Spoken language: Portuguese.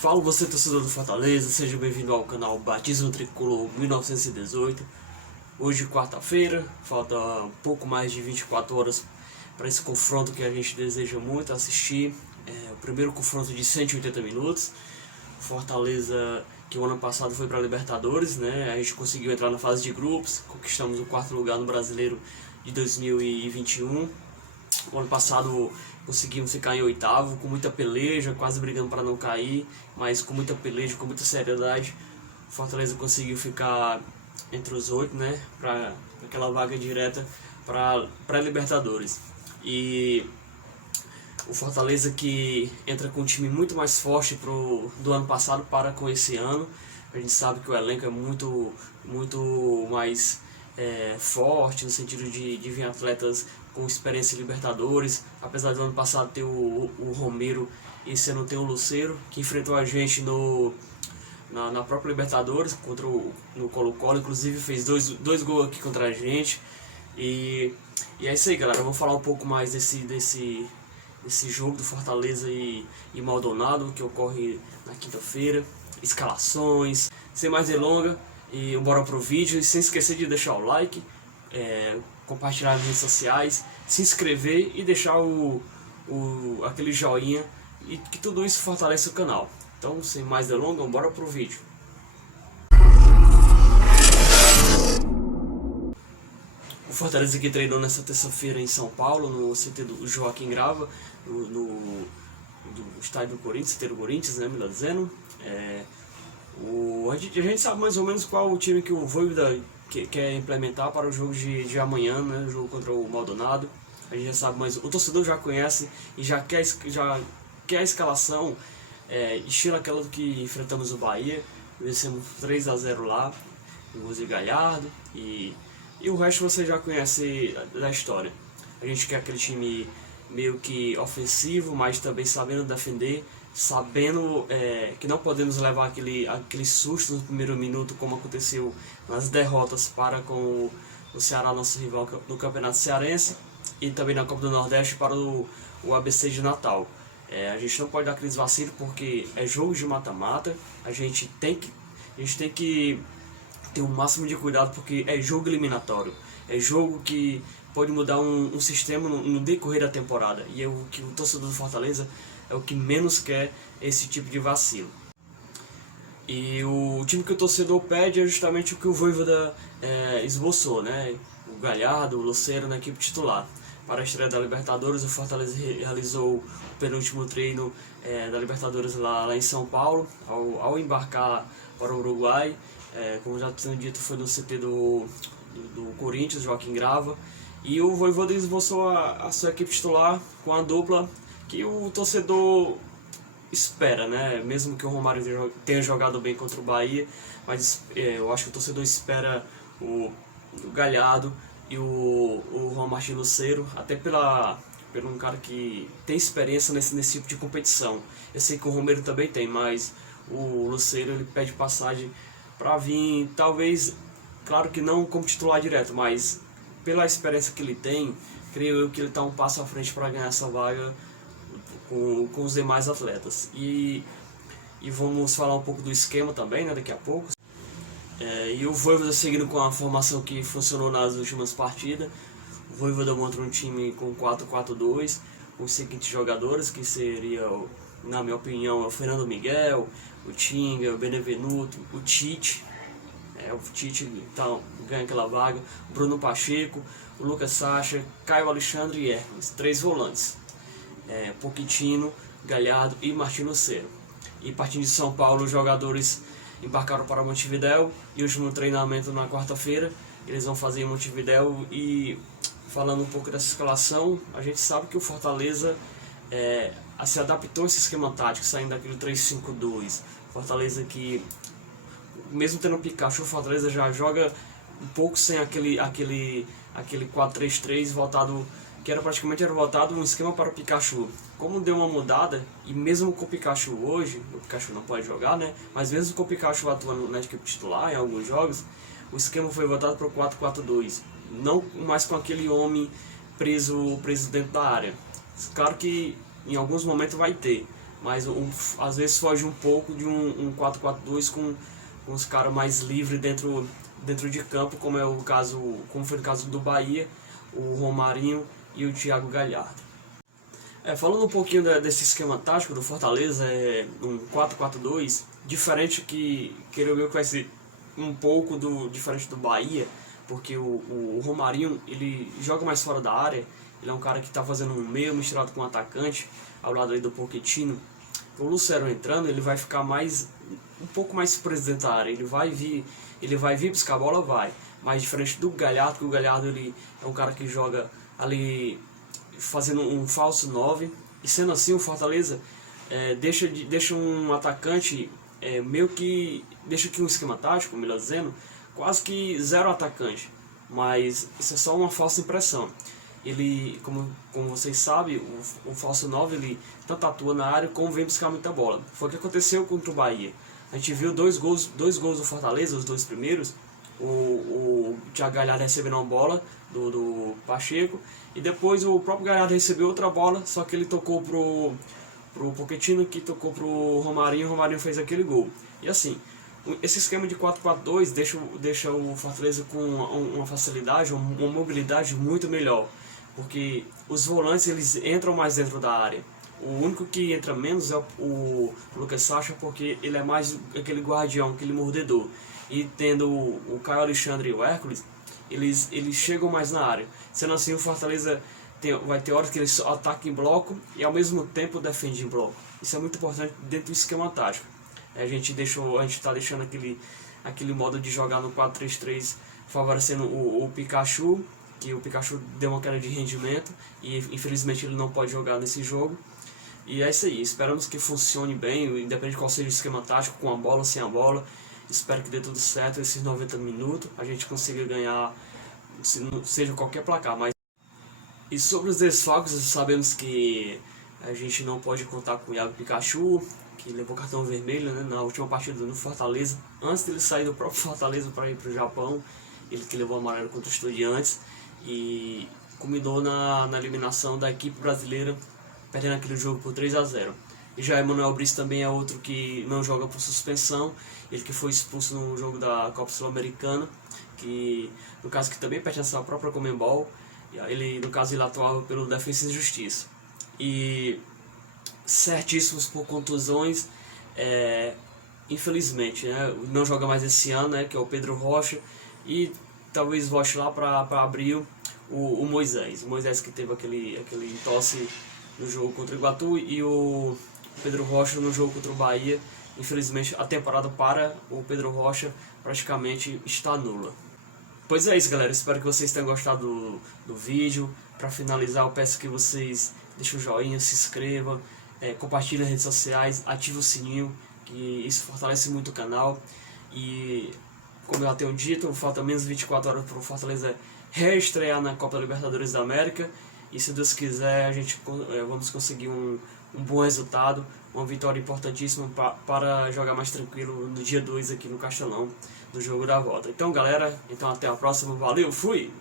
Fala você, torcedor do Fortaleza, seja bem-vindo ao canal Batismo Tricolor 1918. Hoje, quarta-feira, falta um pouco mais de 24 horas para esse confronto que a gente deseja muito assistir. O primeiro confronto de 180 minutos. Fortaleza, que o ano passado foi para a Libertadores, né? A gente conseguiu entrar na fase de grupos, conquistamos o quarto lugar no Brasileiro de 2021. O ano passado conseguimos ficar em oitavo, com muita peleja, quase brigando para não cair, mas com muita peleja, com muita seriedade. O Fortaleza conseguiu ficar entre os 8, né, para aquela vaga direta para pré-Libertadores. E o Fortaleza, que entra com um time muito mais forte do ano passado para com esse ano. A gente sabe que o elenco é muito mais forte, no sentido de vir atletas com experiência em Libertadores, apesar do ano passado ter o Romero e esse ano tem o Lucero, que enfrentou a gente na própria Libertadores, no Colo-Colo, inclusive fez dois gols aqui contra a gente. E é isso aí, galera, vamos falar um pouco mais desse jogo do Fortaleza e Maldonado, que ocorre na quinta-feira, escalações, sem mais delongas, e bora pro vídeo. E sem esquecer de deixar o like, compartilhar nas redes sociais, se inscrever e deixar aquele joinha, e que tudo isso fortalece o canal. Então, sem mais delongas, bora pro vídeo. O Fortaleza que treinou nessa terça-feira em São Paulo, no CT do Joaquim Grava, do estádio do Corinthians, CT do Corinthians, né, melhor dizendo. A gente sabe mais ou menos qual o time que o Voivoda quer implementar para o jogo de amanhã, né, o jogo contra o Maldonado. A gente já sabe, mas o torcedor já conhece e já quer a escalação, estilo aquela do que enfrentamos o Bahia. Vencemos 3-0 lá, com gols de Galhardo, e o resto você já conhece da história. A gente quer aquele time meio que ofensivo, mas também sabendo defender, sabendo que não podemos levar aquele susto no primeiro minuto, como aconteceu nas derrotas para com o Ceará, nosso rival no Campeonato Cearense, e também na Copa do Nordeste para o ABC de Natal. A gente não pode dar aqueles vacilos, porque é jogo de mata-mata. A gente tem que ter o máximo de cuidado, porque é jogo eliminatório, é jogo que pode mudar um sistema no decorrer da temporada, e o que o torcedor do Fortaleza é o que menos quer, esse tipo de vacilo. E o time que o torcedor pede é justamente o que o Voivoda esboçou, né? O Galhardo, o Lucero na equipe titular. Para a estreia da Libertadores, o Fortaleza realizou o penúltimo treino da Libertadores lá em São Paulo, ao embarcar para o Uruguai. Como já tinha dito, foi no CT do Corinthians, Joaquim Grava. E o Voivoda esboçou a sua equipe titular com a dupla que o torcedor espera, né? Mesmo que o Romário tenha jogado bem contra o Bahia, mas eu acho que o torcedor espera o Galhardo e o Juan Martín Lucero, até pelo um cara que tem experiência nesse tipo de competição. Eu sei que o Romero também tem, mas o Lucero, ele pede passagem para vir, talvez, claro que não como titular direto, mas pela experiência que ele tem, creio eu que ele está um passo à frente para ganhar essa vaga com os demais atletas. E vamos falar um pouco do esquema também, né, daqui a pouco. E o Voivoda seguindo com a formação que funcionou nas últimas partidas. O Voivoda monta um time com 4-4-2, com os seguintes jogadores, que seria, na minha opinião, o Fernando Miguel, o Tinga, o Benevenuto, o Tite. O Tite então ganha aquela vaga. O Bruno Pacheco, o Lucas Sacha, Caio Alexandre e Hermes, 3 volantes. Pochettino, Galhardo e Martín Lucero. E partindo de São Paulo, os jogadores embarcaram para Montevidéu, e o último treinamento na quarta-feira eles vão fazer em Montevidéu. E falando um pouco dessa escalação, a gente sabe que o Fortaleza se adaptou a esse esquema tático, saindo daquele 3-5-2. Fortaleza que, mesmo tendo Pikachu, o Fortaleza já joga um pouco sem aquele 4-3-3 voltado, que era voltado um esquema para o Pikachu. Como deu uma mudada, e mesmo com o Pikachu hoje, o Pikachu não pode jogar, né? Mas mesmo com o Pikachu atuando na equipe titular em alguns jogos, o esquema foi voltado para o 4-4-2, não mais com aquele homem preso dentro da área. Claro que em alguns momentos vai ter, mas às vezes foge um pouco de um 4-4-2 com os caras mais livres dentro de campo, como foi o caso do Bahia, o Romarinho e o Thiago Galhardo. Falando um pouquinho desse esquema tático do Fortaleza, um 4-4-2, diferente que creio eu que vai ser um pouco diferente do Bahia, porque o Romarinho ele joga mais fora da área, ele é um cara que está fazendo um meio misturado com um atacante, ao lado aí do Pochettino. O Lucero entrando, ele vai ficar um pouco mais preso dentro da área, ele vai vir buscar a bola, vai, mas diferente do Galhardo, que o Galhardo ele é um cara que joga ali fazendo um falso 9, e sendo assim o Fortaleza deixa um atacante meio que deixa aqui um esquema tático, melhor dizendo, quase que zero atacante, mas isso é só uma falsa impressão. Ele, como vocês sabem, o falso 9 ele tanto atua na área como vem buscar muita bola. Foi o que aconteceu contra o Bahia. A gente viu dois gols do Fortaleza, os dois primeiros, o Thiago Galhardo recebendo uma bola do Pacheco, e depois o próprio Galhardo recebeu outra bola, só que ele tocou pro Pochettino, que tocou pro Romarinho, o Romarinho fez aquele gol. E assim, esse esquema de 4-4-2 deixa o Fortaleza com uma facilidade, uma mobilidade muito melhor, porque os volantes eles entram mais dentro da área. O único que entra menos é o Lucas Sacha, porque ele é mais aquele guardião, aquele mordedor. E tendo o Caio Alexandre e o Hércules, eles chegam mais na área. Sendo assim, o Fortaleza vai ter horas que ele ataca em bloco e ao mesmo tempo defende em bloco. Isso é muito importante dentro do esquema tático. A gente está deixando aquele modo de jogar no 4-3-3 favorecendo o Pikachu, que o Pikachu deu uma queda de rendimento e infelizmente ele não pode jogar nesse jogo. E é isso aí, esperamos que funcione bem, independente de qual seja o esquema tático, com a bola ou sem a bola. Espero que dê tudo certo esses 90 minutos, a gente consiga ganhar, seja qualquer placar. E sobre os desfalques, sabemos que a gente não pode contar com o Iago Pikachu, que levou cartão vermelho, né, na última partida no Fortaleza, antes dele sair do próprio Fortaleza para ir para o Japão. Ele que levou amarelo contra o Estudiantes e culminou na eliminação da equipe brasileira, perdendo aquele jogo por 3-0. E já Emanuel Brice também é outro que não joga por suspensão, ele que foi expulso no jogo da Copa Sul-Americana, que no caso que também pertence à própria Conmebol. Ele, no caso, ele atuava pelo Defensa e Justiça. E certíssimos por contusões, infelizmente, né, não joga mais esse ano, né, que é o Pedro Rocha, e talvez volte lá para abril o Moisés. O Moisés que teve aquele tosse no jogo contra o Iguatu, e o Pedro Rocha no jogo contra o Bahia. Infelizmente a temporada para o Pedro Rocha praticamente está nula. Pois é isso, galera, espero que vocês tenham gostado do vídeo. Para finalizar, eu peço que vocês deixem o joinha, se inscrevam, compartilhem nas redes sociais, ativem o sininho, que isso fortalece muito o canal. E como eu já tenho dito, falta menos de 24 horas para o Fortaleza reestrear na Copa Libertadores da América. E se Deus quiser, a gente vamos conseguir um bom resultado, uma vitória importantíssima para jogar mais tranquilo no dia 2 aqui no Castelão, do jogo da volta. Então galera, até a próxima, valeu, fui!